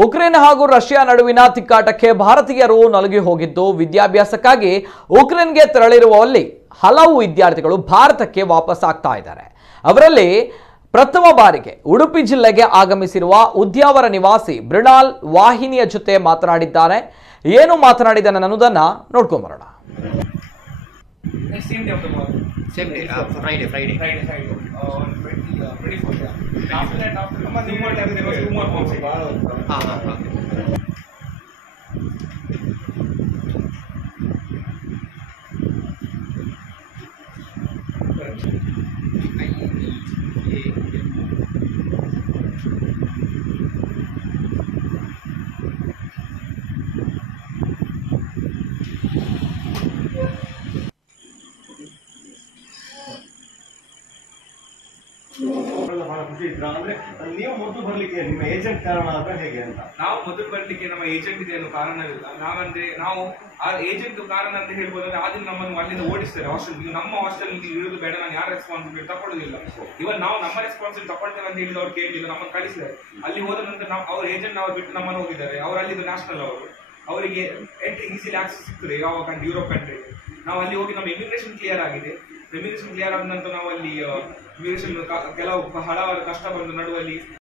Ukraine ಹಾಗೂ Russia ನಡುವಿನ ತಿಕ್ಕಾಟಕ್ಕೆ ಭಾರತೀಯರು ನಲುಗಿ ಹೋಗಿದ್ದು ವಿದ್ಯಾಭ್ಯಾಸಕ್ಕಾಗಿ ಉಕ್ರೇನ್ಗೆ ತೆರಳಿರುವಲ್ಲಿ ಹಲವು ವಿದ್ಯಾರ್ಥಿಗಳು ಭಾರತಕ್ಕೆ ವಾಪಸ್ ಆಗ್ತಾ ಇದ್ದಾರೆ. ಅವರಲ್ಲಿ ಪ್ರಥಮ ಬಾರಿಗೆ ಉಡುಪಿ ಜಿಲ್ಲೆಗೆ ಆಗಮಿಸಿರುವ ಉದ್ಯಾವರ ನಿವಾಸಿ ಮೃಣಾಲ್ ವಾಹಿನಿಯ ಜೊತೆ ಮಾತನಾಡಿದ್ದಾರೆ. ಏನು ಮಾತನಾಡಿದ್ದಾನೆ ಅನ್ನೋದನ್ನ ನೋಡ್ಕೊಂಡು ಬರೋಣ. Same day of the month. Same day, Friday. On 24th. Yeah. After that, two more times there was 2 more forms. ಅಂದ್ರೆ ನೀವು ಮೊದಲು ಬರ್ಲಿಕ್ಕೆ ನಿಮ್ಮ ಏಜೆಂಟ್ ಕಾರಣ ಆದ್ರೆ ಹೇಗೆ ಅಂತ? ನಾವು ಮೊದಲು ಬರ್ಲಿಕ್ಕೆ ನಮ್ಮ ಏಜೆಂಟ್ ಏನು ಕಾರಣವಿಲ್ಲ. ನಾವಂದ್ರೆ ನಾವು ಆ ಏಜೆಂಟ್ ಕಾರಣ ಅಂತ ಹೇಳ್ಬೋದು. ಅಂದ್ರೆ ಆದ್ರೆ ನಮ್ಮನ್ನು ಅಲ್ಲಿಂದ ಓಡಿಸ್ತಾರೆ ಹಾಸ್ಟೆಲ್. ನೀವು ನಮ್ಮ ಹಾಸ್ಟೆಲ್ ಇರೋದು ಬೇಡ, ನಾನು ಯಾರ ರೆಸ್ಪಾನ್ಸಿಬಿಲಿಟಿ ತಗೊಳ್ಳೋದಿಲ್ಲ. ಇವನ್ ನಾವು ನಮ್ಮ ರೆಸ್ಪಾನ್ಸಿಬಿಲಿಟಿ ತಗೊಳ್ತೇವೆ ಅಂತ ಹೇಳಿದ್ರು ಅವ್ರು ಕೇಳಿಲ್ಲ, ನಮ್ಮನ್ನು ಕಳಿಸಿದ್ದಾರೆ. ಅಲ್ಲಿ ಹೋದ ನಂತರ ನಾವು ಅವ್ರ ಏಜೆಂಟ್ ಅವ್ರು ಬಿಟ್ಟು ನಮ್ಮನ್ನು ಹೋಗಿದ್ದಾರೆ. ಅವ್ರು ಅಲ್ಲಿದ್ದು ನ್ಯಾಷನಲ್ ಅವರು, ಅವರಿಗೆ ಎಂಟ್ರಿ ಈಸಿಲಿ ಆಕ್ಸೆಸ್ ಸಿಗ್ತದೆ ಯಾವ ಕಂಟ್ರಿ, ಯುರೋಪ್ ಕಂಟ್ರಿ. ನಾವು ಅಲ್ಲಿ ಹೋಗಿ ನಮ್ಮ ಇಮಿಗ್ರೇಷನ್ ಕ್ಲಿಯರ್ ಆಗಿದೆ. ಇಮಿಗ್ರೇಷನ್ ಕ್ಲಿಯರ್ ಆದ ನಂತರ ನಾವು ಅಲ್ಲಿ ಇಮಿಗ್ರೇಷನ್ ಕೆಲವು ಹಲವಾರು ಕಷ್ಟ ಬಂದು ನಡುವಲ್ಲಿ